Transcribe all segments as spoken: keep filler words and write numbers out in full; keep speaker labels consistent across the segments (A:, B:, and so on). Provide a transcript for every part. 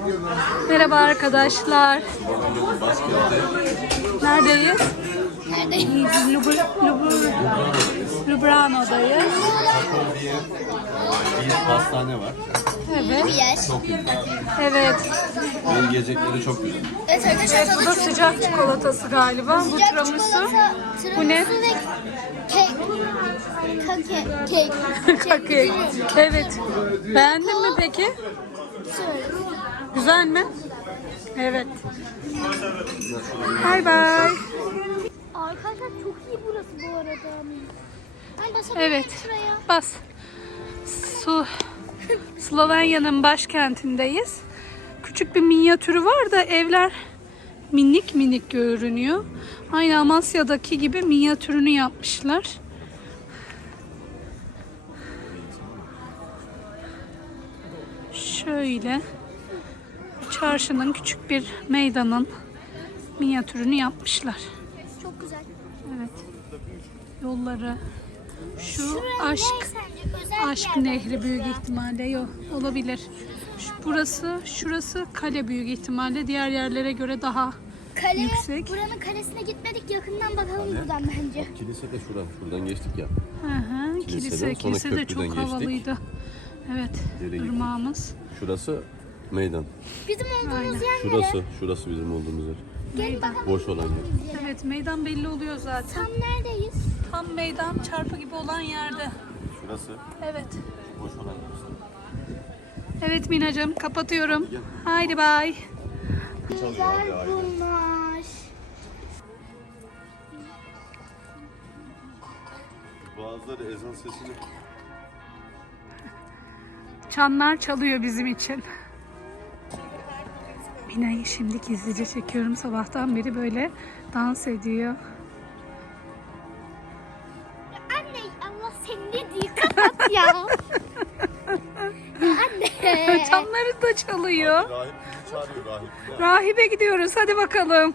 A: Merhaba arkadaşlar. Neredeyiz?
B: Neredeyiz?
A: Lubr, Lubr, Lubrano'dayız.
C: Bir pastane var.
A: Evet.
B: Bir yer.
C: Çok güzel.
A: Evet.
C: Ve yiyecekleri çok güzel.
B: Evet arkadaşlar
A: Bu
B: tadı
A: da
B: çok
A: sıcak
B: güzel.
A: çikolatası galiba. Bu
B: Sıcak
A: tiramisu.
B: çikolata,
A: Bu ne?
B: tiramisu ve kek. Kake, kek.
A: Kaki. Evet. Beğendin mi peki?
B: Şöyle.
A: Güzel mi? Evet. Bye bye.
B: Arkadaşlar çok iyi burası bu arada. Ben basabilirim
A: Evet.
B: şuraya.
A: Bas. Su. Slovenya'nın başkentindeyiz. Küçük bir minyatürü var da evler minik minik görünüyor. Aynı Amasya'daki gibi minyatürünü yapmışlar. Şöyle çarşının küçük bir meydanın minyatürünü yapmışlar.
B: Çok güzel.
A: Evet. Yolları. Şu
B: Şuraya
A: aşk
B: ne sence? Özel bir
A: aşk
B: yer
A: nehri
B: bence
A: büyük
B: şura.
A: ihtimalle yok olabilir. Şu, burası şurası kale büyük ihtimalle diğer yerlere göre daha
B: Kaleye,
A: yüksek.
B: buranın kalesine gitmedik. Yakından bakalım buradan bence.
C: Kilise de şurada. Şuradan geçtik ya.
A: Hı hı, kilise
C: Kiliseden sonra
A: kilise de
C: köprüden
A: çok
C: geçtik.
A: havalıydı. Evet.
C: Nereye gittik?
A: Irmağımız.
C: Şurası meydan.
B: Bizim olduğumuz
A: Aynen.
B: yer nere?
C: Şurası. Şurası bizim olduğumuz yer.
B: Gelin
A: Meydan.
B: bakalım.
C: Boş olan yer.
A: Evet, meydan belli oluyor zaten.
B: Tam neredeyiz?
A: Tam meydan çarpı gibi olan yerde.
C: Şurası.
A: Evet.
C: Boş olan yer.
A: Evet Minacığım, kapatıyorum. Haydi bay.
B: Güzel bunlar.
C: Bazıları ezan sesini
A: Çanlar çalıyor bizim için. Mina'yı şimdi gizlice çekiyorum. Sabahtan beri böyle dans ediyor.
B: Anne Allah seni ne diye kapat ya. Ya anne.
A: Çanları da çalıyor.
C: rahip bizi çağırıyor rahip.
A: Rahibe gidiyoruz. Hadi bakalım.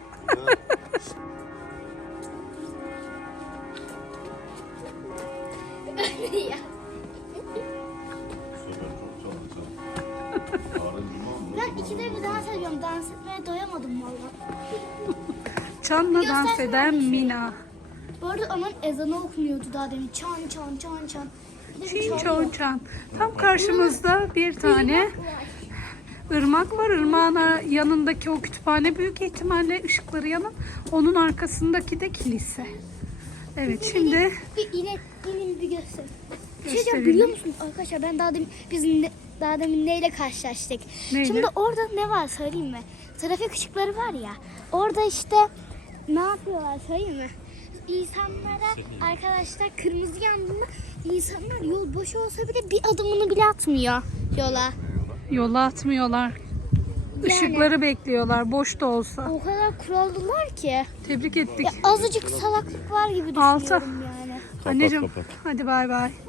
B: Ya.
C: Bu sefer çok çaldı çaldı. Yarın cuma mı?
B: Ben ikide bir dans ediyorum. Dans etmeye doyamadım valla.
A: Çanla
B: Bir
A: dans
B: göstersene
A: eden
B: bir şey.
A: Mina.
B: Bu arada aman ezanı okunuyordu daha demin. Çan çan çan çan. Bir de bir
A: Çin
B: çalıyor.
A: çon çan. Tam karşımızda bir tane ırmak var. Irmağın yanındaki o kütüphane büyük ihtimalle ışıkları yanan. Onun arkasındaki de kilise. Evet şimdi
B: Bir inin, inin bir göster. Bir şey
A: Gösterelim.
B: diyeceğim, biliyor musunuz arkadaşlar, ben daha demin biz ne, daha demin neyle karşılaştık?
A: Neyle?
B: Şimdi orada ne var söyleyeyim mi? Trafik ışıkları var ya. Orada işte ne yapıyorlar söyleyeyim mi? İnsanlara arkadaşlar kırmızı yandığında insanlar yol boş olsa bile bir adımını bile atmıyor yola.
A: yola atmıyorlar. Işıkları bekliyorlar boş da olsa.
B: O kadar kurallılar ki.
A: Tebrik ettik.
B: Ya azıcık salaklık var gibi
A: Altı.
B: düşünüyorum yani.
A: Anneciğim
C: kapat.
A: hadi bay bay.